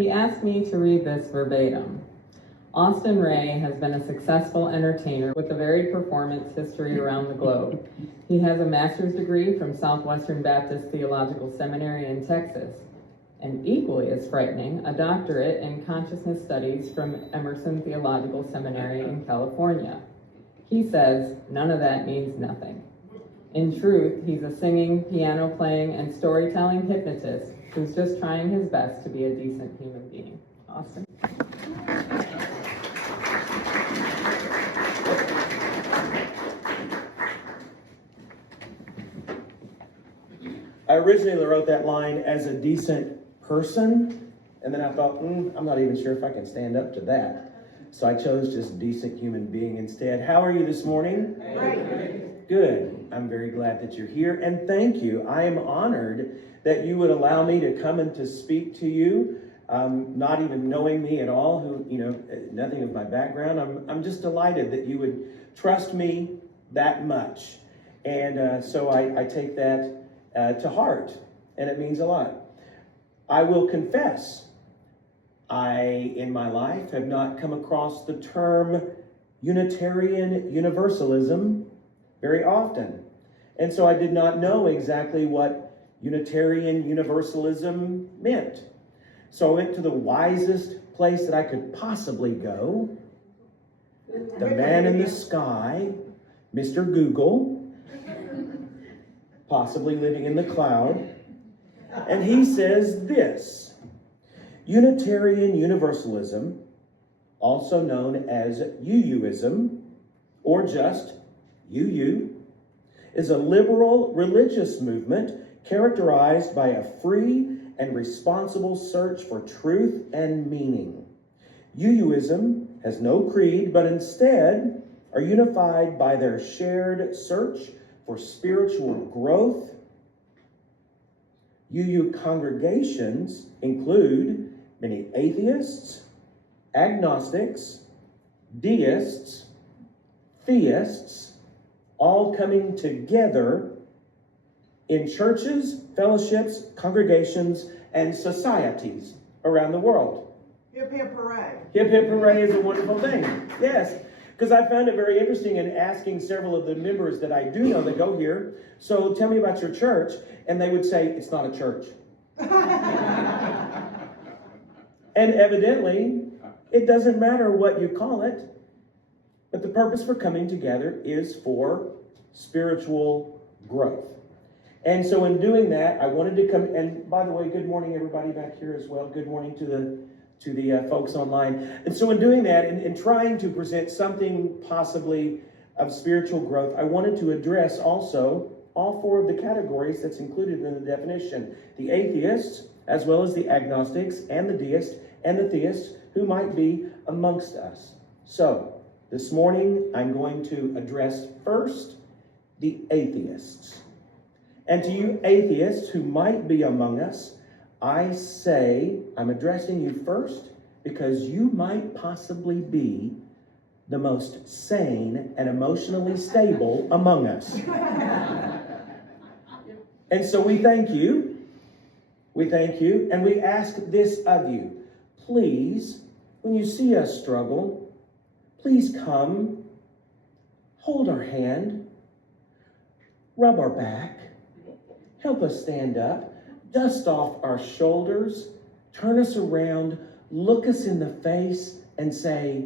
He asked me to read this verbatim. Austin Ray has been a successful entertainer with a varied performance history around the globe. He has a master's degree from Southwestern Baptist Theological Seminary in Texas, and equally as frightening, a doctorate in consciousness studies from Emerson Theological Seminary in California. He says none of that means nothing. In truth, he's a singing, piano playing, and storytelling hypnotist who's just trying his best to be a decent human being. Austin. I originally wrote that line as a decent person, and then I thought, I'm not even sure if I can stand up to that. So I chose just decent human being instead. How are you this morning? Great. Good. I'm very glad that you're here, and thank you. I am honored that you would allow me to come and to speak to you, not even knowing me at all, nothing of my background. I'm just delighted that you would trust me that much. And so I take that to heart, and it means a lot. I will confess, I, in my life, have not come across the term Unitarian Universalism very often. And so I did not know exactly what Unitarian Universalism meant. So I went to the wisest place that I could possibly go, the man in the sky, Mr. Google, possibly living in the cloud. And he says this: Unitarian Universalism, also known as UUism, or just UU, is a liberal religious movement characterized by a free and responsible search for truth and meaning. UUism has no creed, but instead are unified by their shared search for spiritual growth. UU congregations include many atheists, agnostics, deists, theists, all coming together in churches, fellowships, congregations, and societies around the world. Hip hip hooray. Hip hip hooray is a wonderful thing. Yes, because I found it very interesting in asking several of the members that I do know that go here, so tell me about your church, and they would say, it's not a church. And evidently, it doesn't matter what you call it, but the purpose for coming together is for spiritual growth. And so in doing that, I wanted to come, and by the way, good morning everybody back here as well. Good morning to the folks online. And so in doing that, in trying to present something possibly of spiritual growth, I wanted to address also all four of the categories that's included in the definition. The atheists, as well as the agnostics, and the deists, and the theists, who might be amongst us. So, this morning, I'm going to address first the atheists. And to you atheists who might be among us, I say, I'm addressing you first because you might possibly be the most sane and emotionally stable among us. And so we thank you. We thank you, and we ask this of you. Please, when you see us struggle, please come, hold our hand, rub our back, help us stand up, dust off our shoulders, turn us around, look us in the face, and say,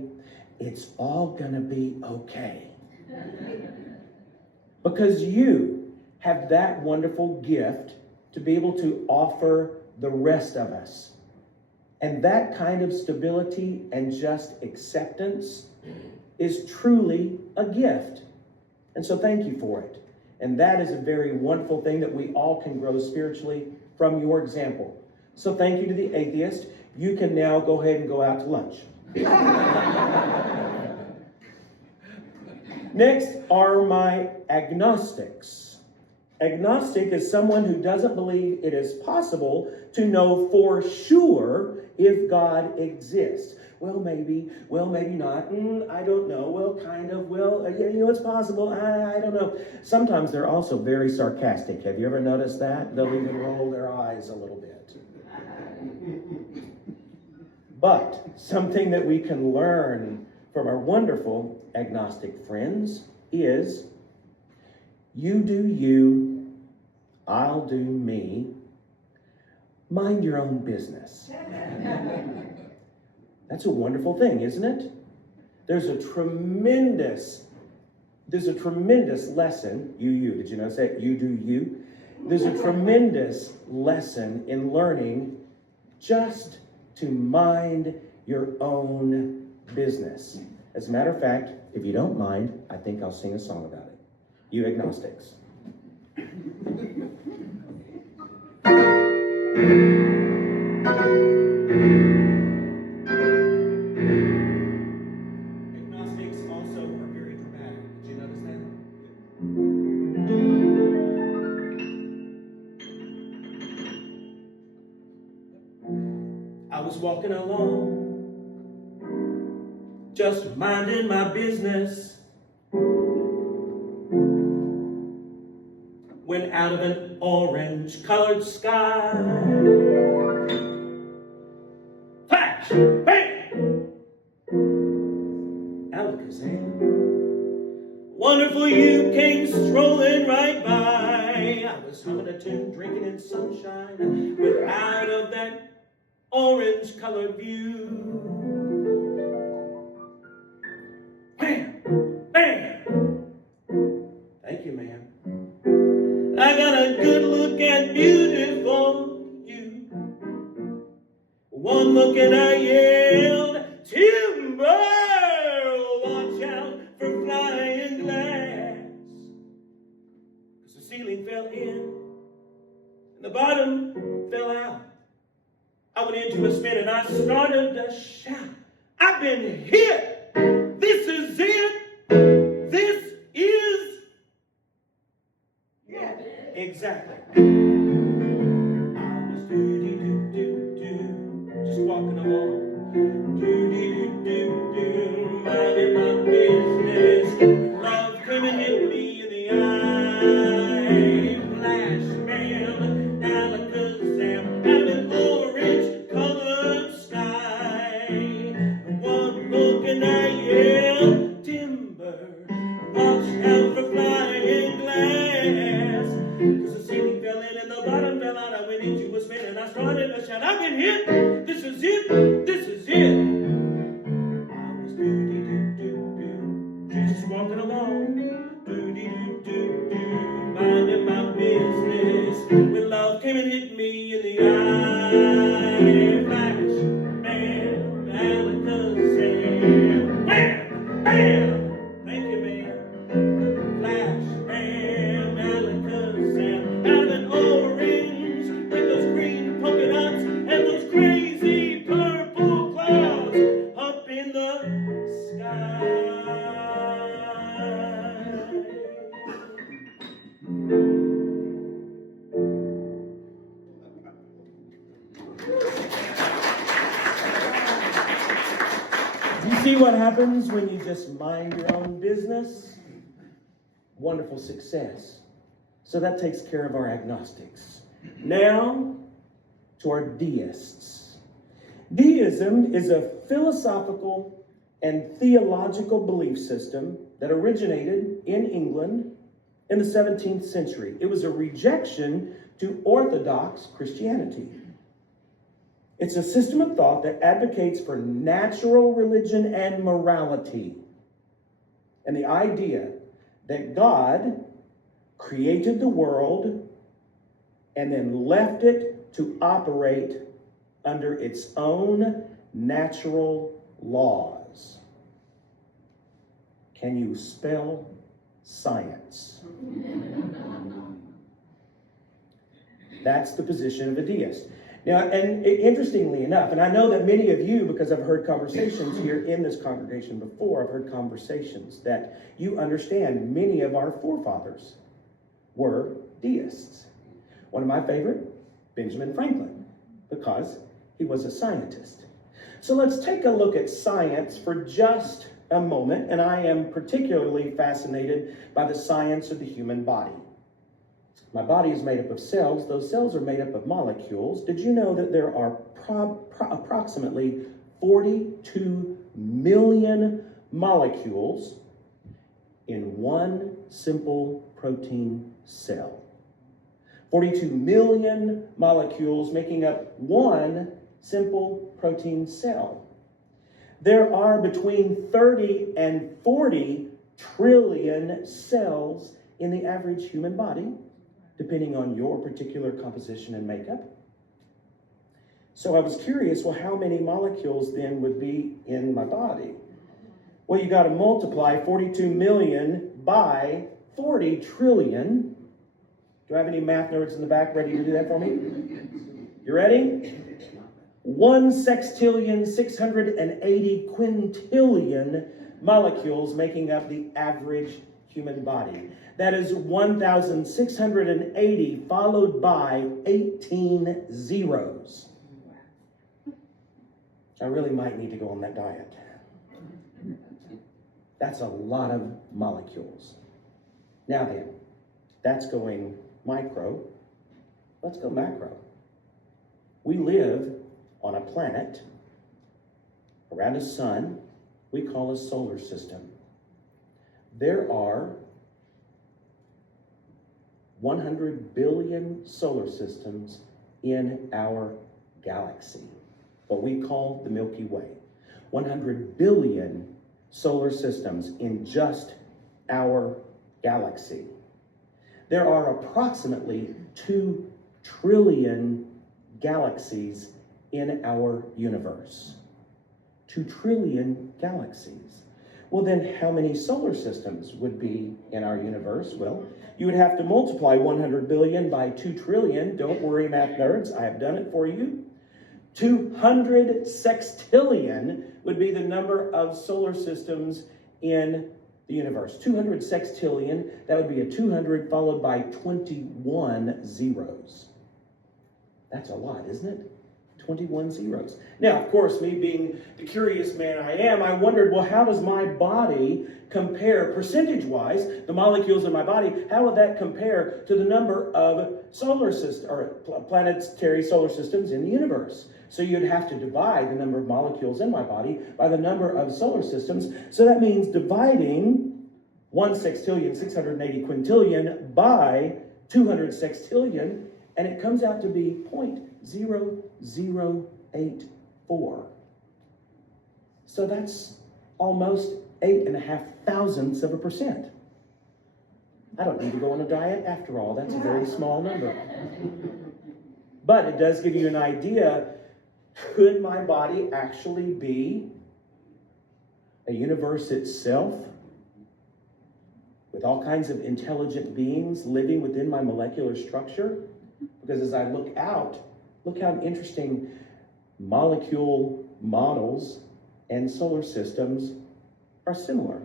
it's all gonna be okay. Because you have that wonderful gift to be able to offer the rest of us. And that kind of stability and just acceptance is truly a gift. And so thank you for it. And that is a very wonderful thing that we all can grow spiritually from your example. So thank you to the atheist. You can now go ahead and go out to lunch. Next are my agnostics. Agnostic is someone who doesn't believe it is possible to know for sure if God exists. Well, maybe not. I don't know. Well, kind of. Well, it's possible. I don't know. Sometimes they're also very sarcastic. Have you ever noticed that? They'll even roll their eyes a little bit. But something that we can learn from our wonderful agnostic friends is you do you, I'll do me, mind your own business. That's a wonderful thing, isn't it? There's a tremendous lesson, you, did you notice that? You do you. There's a tremendous lesson in learning just to mind your own business. As a matter of fact, if you don't mind, I think I'll sing a song about it. You agnostics. Agnostics also are very dramatic. Did you notice that? I was walking along, just minding my business, when out of an orange-colored sky, flash, bang, alakazam, wonderful you came strolling right by. I was humming a tune, drinking in sunshine, when out of that orange-colored view, bam, bam. Thank you, ma'am. I got a good look at beautiful you. One look and I yelled, timber, watch out for flying glass. 'Cause the ceiling fell in and the bottom fell out. I went into a spin and I started to shout, I've been hit. This is it. This is it. Exactly. I was do-dee-doo-doo-doo, just walking along. Do-dee-doo-doo-doo, minding my business. Love came and hit me in the eye. Flash, bam, alakazam, out of an orange-colored sky. One look and I yelled, timber, watch out for flying glass. 'Cause the ceiling fell in and the bottom fell out. I went into a spin and I started to shout, I've been hit. This is it. This is it. I was do-dee-doo-doo-doo, just walking along. Do-dee-doo-doo-doo, minding my business. When love came and hit me in the eye. Flash, bam, alakazam. Bam, bam. Thank you, man. Flash, bam, alakazam. Out of an orange with those green polka dots and those crazy purple clouds up in the sky. You see what happens when you just mind your own business? Wonderful success. So that takes care of our agnostics. Now, to our deists. Deism is a philosophical and theological belief system that originated in England in the 17th century. It was a rejection to Orthodox Christianity. It's a system of thought that advocates for natural religion and morality, and the idea that God created the world and then left it to operate under its own natural laws. Can you spell science? That's the position of a deist. Now, and interestingly enough, and I know that many of you, because I've heard conversations here in this congregation before, I've heard conversations that you understand many of our forefathers were deists. One of my favorite, Benjamin Franklin, because he was a scientist. So let's take a look at science for just a moment, and I am particularly fascinated by the science of the human body. My body is made up of cells. Those cells are made up of molecules. Did you know that there are approximately 42 million molecules in one simple protein cell. 42 million molecules making up one simple protein cell. There are between 30 and 40 trillion cells in the average human body, depending on your particular composition and makeup. So I was curious, well, how many molecules then would be in my body? Well, you got to multiply 42 million by 40 trillion. Do I have any math nerds in the back ready to do that for me? You ready? 1 sextillion, 680 quintillion molecules making up the average human body. That is 1,680 followed by 18 zeros. I really might need to go on that diet. That's a lot of molecules. Now then, that's going micro. Let's go macro. We live on a planet around a sun we call a solar system. There are 100 billion solar systems in our galaxy, what we call the Milky Way. 100 billion solar systems in just our galaxy. There are approximately 2 trillion galaxies in our universe. 2 trillion galaxies. Well, then how many solar systems would be in our universe? Well, you would have to multiply 100 billion by 2 trillion. Don't worry, math nerds, I have done it for you. 200 sextillion would be the number of solar systems in the universe. 200 sextillion, that would be a 200 followed by 21 zeros. That's a lot, isn't it? 21 zeros. Now, of course, me being the curious man I am, I wondered, well, how does my body compare percentage-wise, the molecules in my body, how would that compare to the number of solar systems or planetary solar systems in the universe? So you'd have to divide the number of molecules in my body by the number of solar systems. So that means dividing 1 sextillion, 680 quintillion by 200 sextillion, and it comes out to be 0.0084. So that's almost 8.5 thousandths of a percent. I don't need to go on a diet after all. That's a very small number. But it does give you an idea. Could my body actually be a universe itself with all kinds of intelligent beings living within my molecular structure? Because as I look out, look how interesting molecule models and solar systems are similar.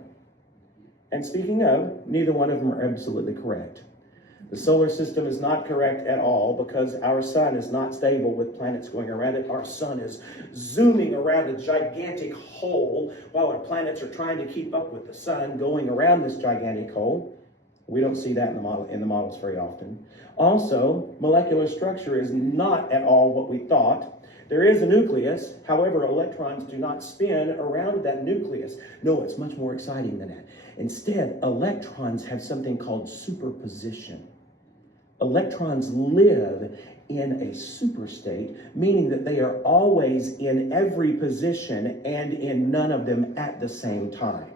And speaking of, neither one of them are absolutely correct. The solar system is not correct at all because our sun is not stable with planets going around it. Our sun is zooming around a gigantic hole while our planets are trying to keep up with the sun going around this gigantic hole. We don't see that in the models very often. Also, molecular structure is not at all what we thought. There is a nucleus, however, electrons do not spin around that nucleus. No, it's much more exciting than that. Instead, electrons have something called superposition. Electrons live in a superstate, meaning that they are always in every position and in none of them at the same time.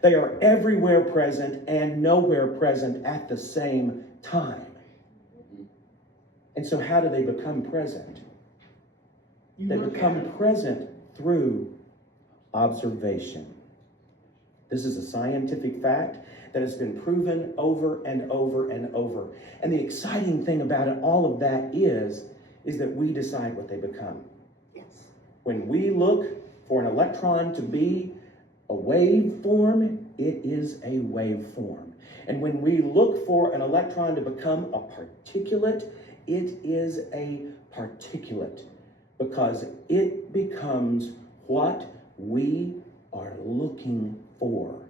They are everywhere present and nowhere present at the same time. And so how do they become present? They become present through observation. This is a scientific fact that has been proven over and over and over. And the exciting thing about it, all of that is that we decide what they become. Yes. When we look for an electron to be a waveform, it is a waveform. And when we look for an electron to become a particulate, it is a particulate because it becomes what we are looking for.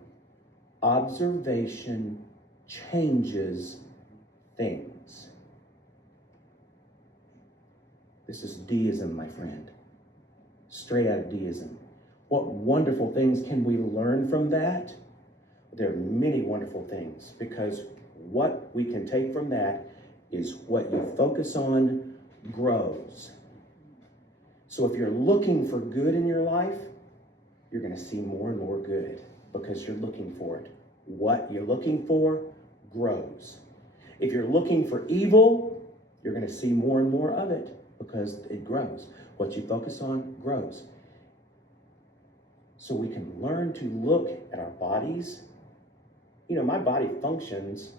Observation changes things. This is deism, my friend. straight out of deism. What wonderful things can we learn from that? There are many wonderful things, because what we can take from that is what you focus on grows. So if you're looking for good in your life, you're going to see more and more good because you're looking for it. What you're looking for grows. If you're looking for evil, you're going to see more and more of it because it grows. What you focus on grows. So we can learn to look at our bodies. You know, my body functions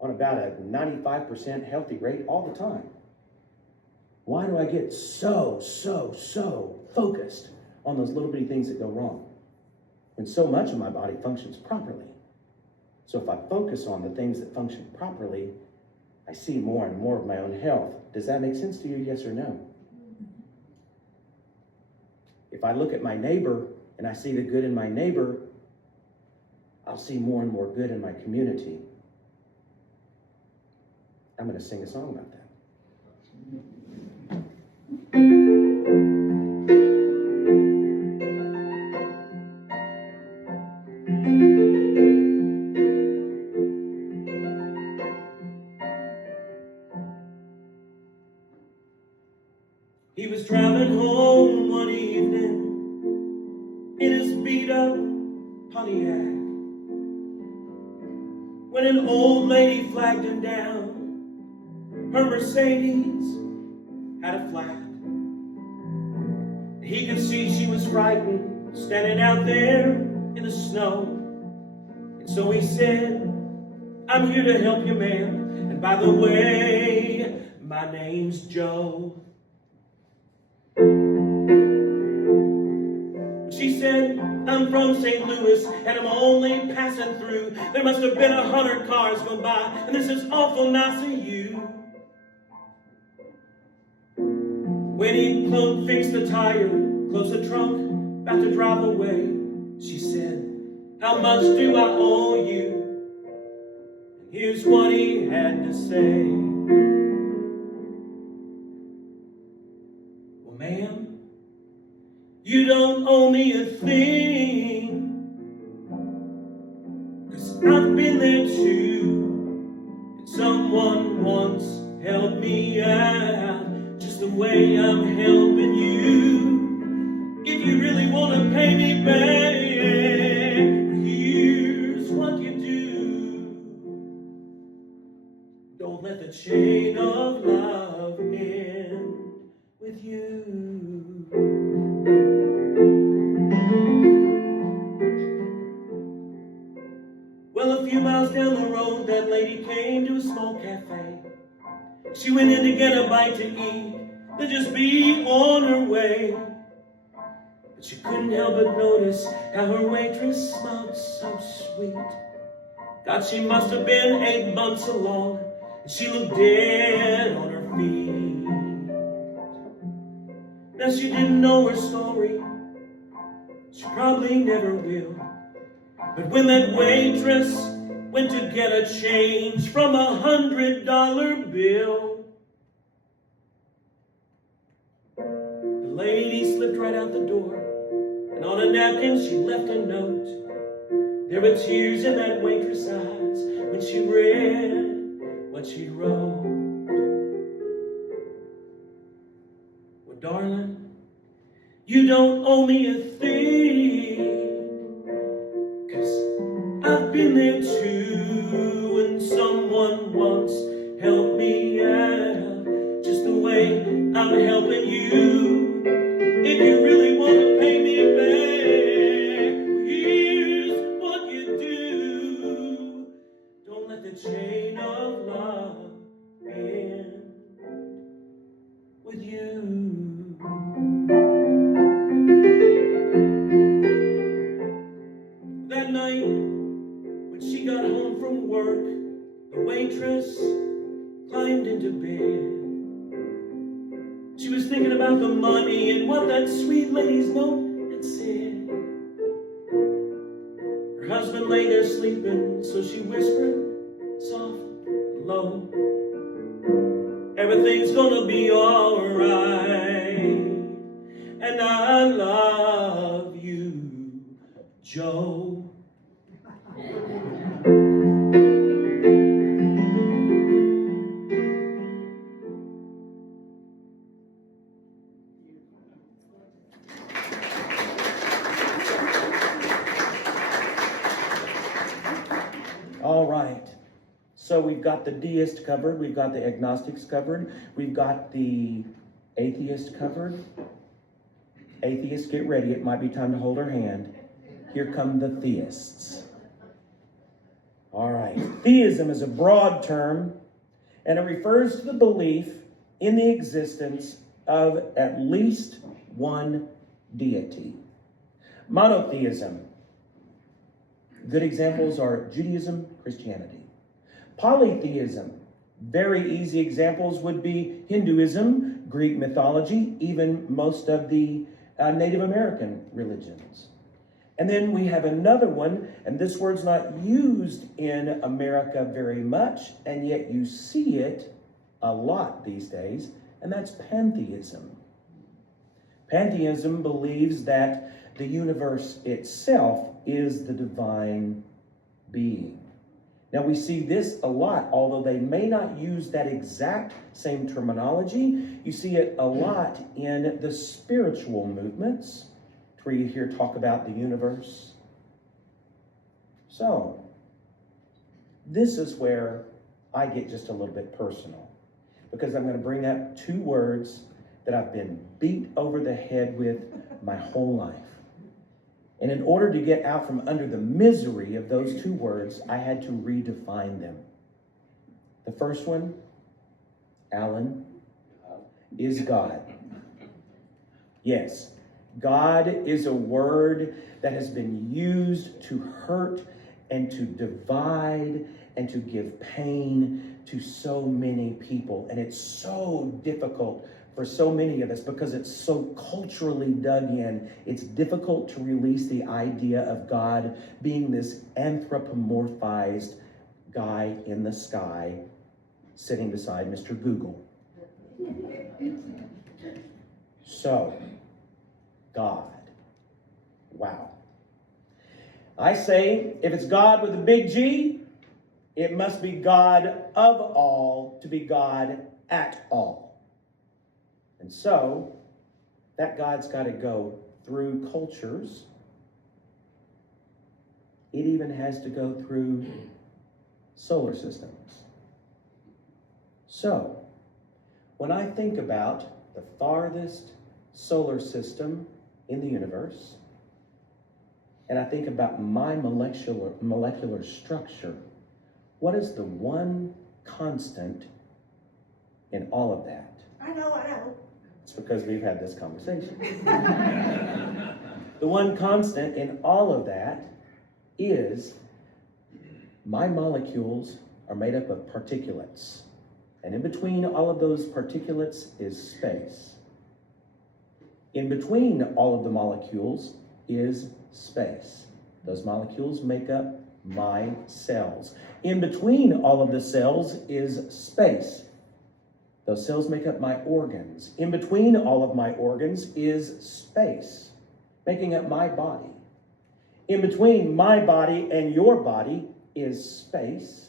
on about a 95% healthy rate all the time. Why do I get so focused on those little bitty things that go wrong when so much of my body functions properly? So if I focus on the things that function properly, I see more and more of my own health. Does that make sense to you, yes or no? If I look at my neighbor and I see the good in my neighbor, I'll see more and more good in my community. I'm going to sing a song about that. He was driving home one evening in his beat-up Pontiac when an old lady flagged him down. Her Mercedes had a flat. He could see she was frightened, standing out there in the snow. And so he said, "I'm here to help you, ma'am. And by the way, my name's Joe." She said, "I'm from St. Louis, and I'm only passing through. There must have been 100 cars gone by, and this is awful nice of you." When he fixed the tire, closed the trunk, about to drive away, she said, "How much do I owe you?" And here's what he had to say. "Well, ma'am, you don't owe me a thing, 'cause I've been there too, and someone once helped me out just the way I'm helping you. If you really want to pay me back, here's what you do. Don't let the chain of love end with you." Well, a few miles down the road, that lady came to a small cafe. She went in to get a bite to eat, then just be on her way. But she couldn't help but notice how her waitress smelled so sweet. God, she must have been 8 months along, and she looked dead on her feet. Now she didn't know her story, she probably never will. But when that waitress went to get a change from $100 bill, the lady slipped right out the door, and on a napkin she left a note. There were tears in that waitress' eyes when she read what she wrote. "Well, darling, you don't owe me a thing, 'cause I've been there too, and someone once helped me out just the way I'm helping you. If you really want to pay me back, here's what you do. Don't let the chain of love end with you." That night, when she got home from work, the waitress climbed into bed. She was thinking about the money and what that sweet lady's note had said. Her husband lay there sleeping, so she whispered, soft and low, "Everything's gonna be alright." and I love you, Joe. All right. So we've got the deist covered, we've got the agnostics covered, we've got the atheist covered. Atheists, get ready. It might be time to hold our hand. Here come the theists. All right. Theism is a broad term, and it refers to the belief in the existence of at least one deity. Monotheism. Good examples are Judaism, Christianity. Polytheism. Very easy examples would be Hinduism, Greek mythology, even most of the Native American religions. And then we have another one, and this word's not used in America very much, and yet you see it a lot these days, and that's pantheism. Pantheism believes that the universe itself is the divine being. Now we see this a lot, although they may not use that exact same terminology. You see it a lot in the spiritual movements, where you hear talk about the universe. So, this is where I get just a little bit personal, because I'm going to bring up two words that I've been beat over the head with my whole life. And in order to get out from under the misery of those two words, I had to redefine them. The first one, Alan, is God. Yes, God is a word that has been used to hurt and to divide and to give pain to so many people. And it's so difficult for so many of us because it's so culturally dug in. It's difficult to release the idea of God being this anthropomorphized guy in the sky sitting beside Mr. Google. So, God. Wow. I say, if it's God with a big G, it must be God of all to be God at all. And so, that God's got to go through cultures. It even has to go through solar systems. So, when I think about the farthest solar system in the universe, and I think about my molecular structure, what is the one constant in all of that? I know. It's because we've had this conversation. The one constant in all of that is my molecules are made up of particulates. And in between all of those particulates is space. In between all of the molecules is space. Those molecules make up my cells. In between all of the cells is space. Those cells make up my organs. In between all of my organs is space, making up my body. In between my body and your body is space.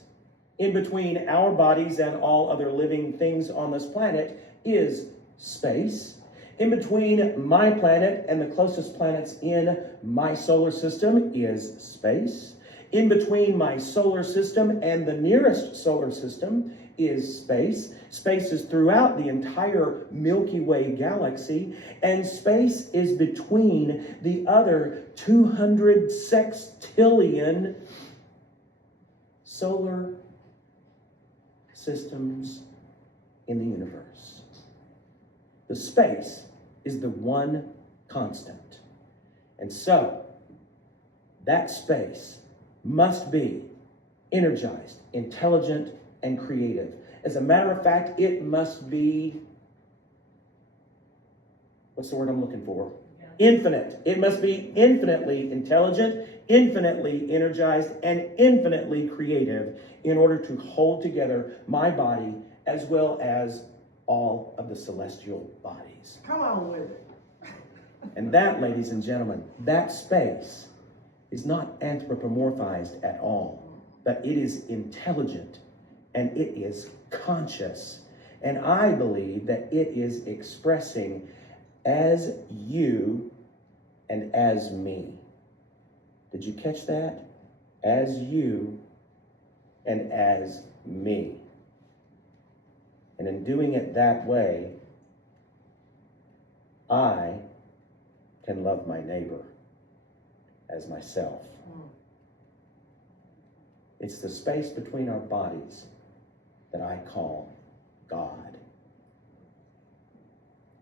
In between our bodies and all other living things on this planet is space. In between my planet and the closest planets in my solar system is space. In between my solar system and the nearest solar system is space. Space is throughout the entire Milky Way galaxy, and space is between the other 200 sextillion solar systems in the universe. The space is the one constant. And so, that space must be energized, intelligent, and creative. As a matter of fact, it must be, what's the word I'm looking for? Infinite. It must be infinitely intelligent, infinitely energized, and infinitely creative in order to hold together my body as well as all of the celestial bodies. Come on with it. And that, ladies and gentlemen, that space is not anthropomorphized at all, but it is intelligent and it is conscious. And I believe that it is expressing as you and as me. Did you catch that? As you and as me. And in doing it that way, I can love my neighbor as myself. It's the space between our bodies that I call God.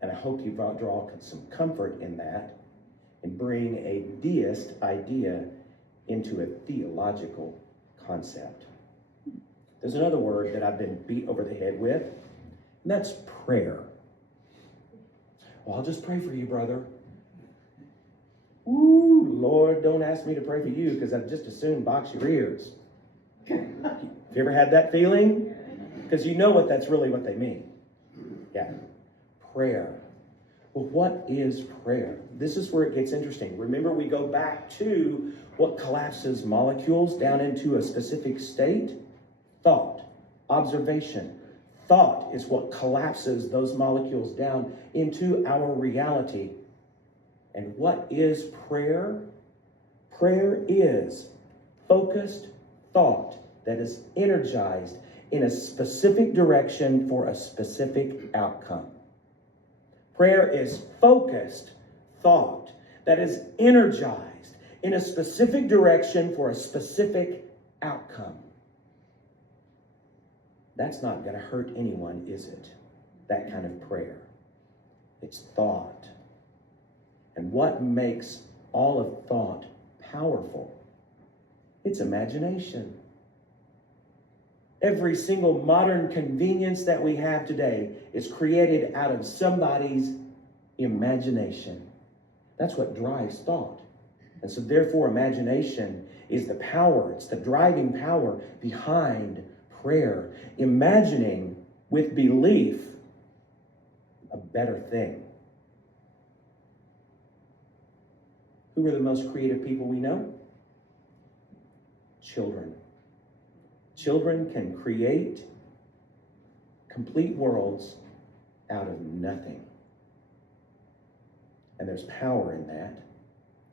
And I hope you draw some comfort in that and bring a deist idea into a theological concept. There's another word that I've been beat over the head with, and that's prayer. Well, I'll just pray for you, brother. Ooh, Lord, don't ask me to pray for you because I'd just as soon box your ears. Have you ever had that feeling? Because you know that's really what they mean. Yeah, prayer. Well, what is prayer? This is where it gets interesting. Remember, we go back to what collapses molecules down into a specific state? Thought, observation. Thought is what collapses those molecules down into our reality. And what is prayer? Prayer is focused thought that is energized in a specific direction for a specific outcome. Prayer is focused thought that is energized in a specific direction for a specific outcome. That's not going to hurt anyone, is it? That kind of prayer. It's thought. And what makes all of thought powerful? It's imagination. Every single modern convenience that we have today is created out of somebody's imagination. That's what drives thought. And so therefore, imagination is the power, it's the driving power behind prayer. Imagining with belief a better thing. Who are the most creative people we know? Children. Children can create complete worlds out of nothing. And there's power in that.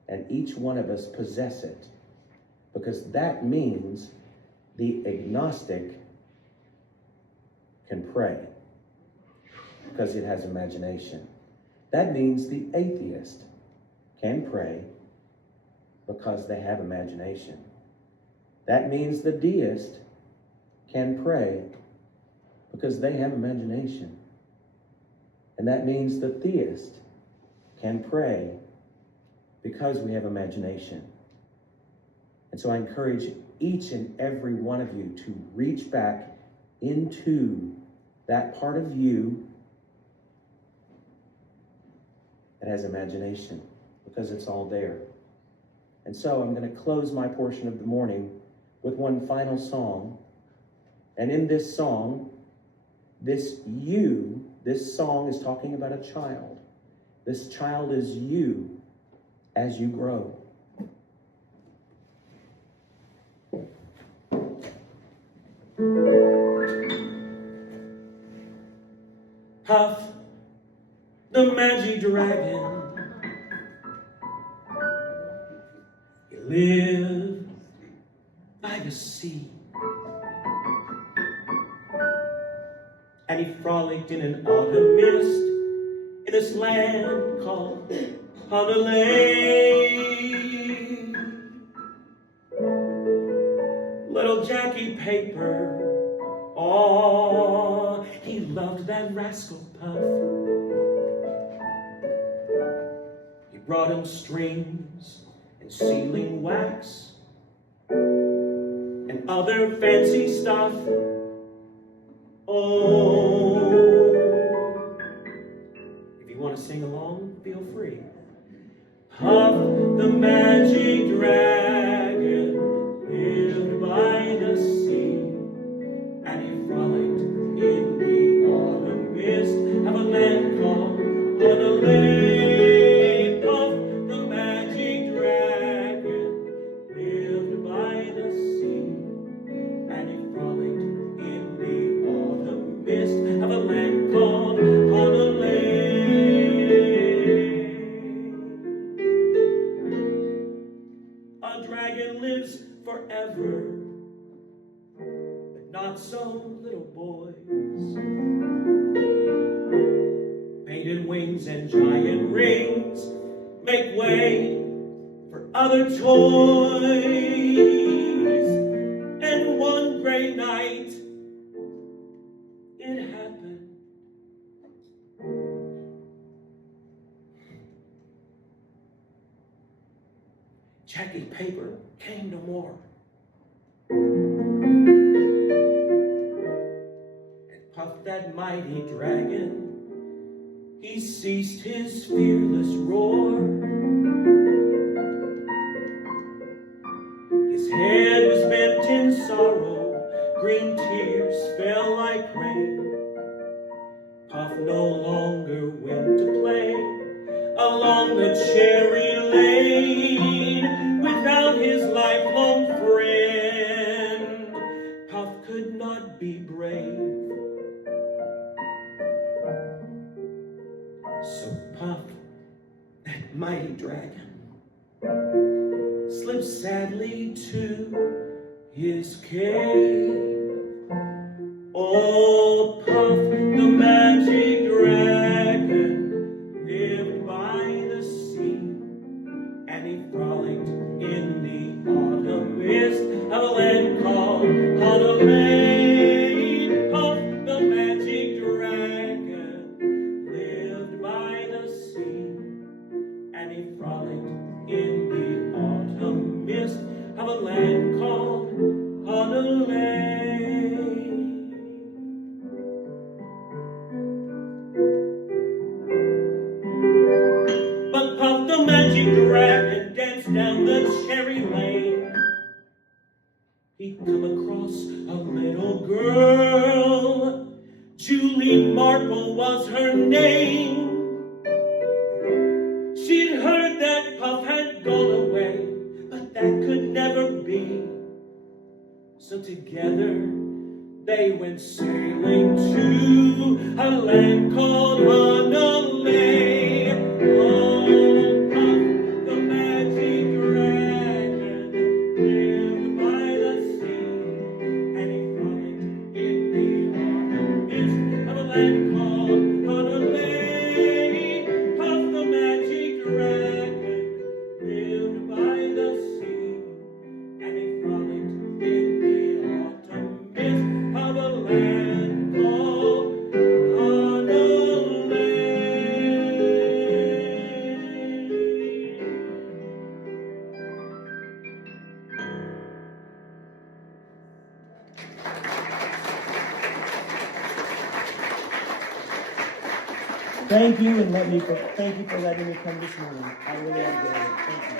And each one of us possess it. Because that means the agnostic can pray. Because it has imagination. That means the atheist can pray because they have imagination. That means the deist can pray because they have imagination. And that means the theist can pray because we have imagination. And so I encourage each and every one of you to reach back into that part of you that has imagination, because it's all there. And so I'm going to close my portion of the morning with one final song. And in this song, this song is talking about a child. This child is you as you grow. Puff the magic dragon. You live by the sea. And he frolicked in an autumn mist in this land called Honolulu. Little Jackie Paper, oh, he loved that rascal Puff. He brought him strings and sealing wax and other fancy stuff. Oh, if you want to sing along, feel free. Puff the magic dragon lived by the sea, and he frolicked in the autumn mist of a land called Honolulu. so little boys painted wings and giant rings make way for other toys. And one gray night it happened. Jackie Paper came no more. And Puff, that mighty dragon, he ceased his fearless roar. His head was bent in sorrow, green tears fell like rain. Puff no longer went to play along the cherry lane without his lifelong friend. Puff could not be brave. So Puff, that mighty dragon, slipped sadly to his cave. Oh, Puff, the magic dragon, lived by the sea, and he frolicked in the autumn mist of a land called Honolulu. Puff, the magic dragon, lived by the sea, and he frolicked in the autumn mist of a land called Honolulu. But Puff, the magic dragon, danced down the cherry lane. He'd come across a little girl. Julie Marple was her name. She'd heard that Puff had gone away, but that could never be. So together they went sailing to a land called Honolulu. Oh, Puff, the magic dragon, lived by the sea, and he frolicked in the autumn mist of a land called Honolulu. Puff, the magic dragon, lived by the sea, and he frolicked in the autumn mist of a land called Honolulu. Thank you, and thank you for letting me come this morning. I really enjoyed it. Thank you.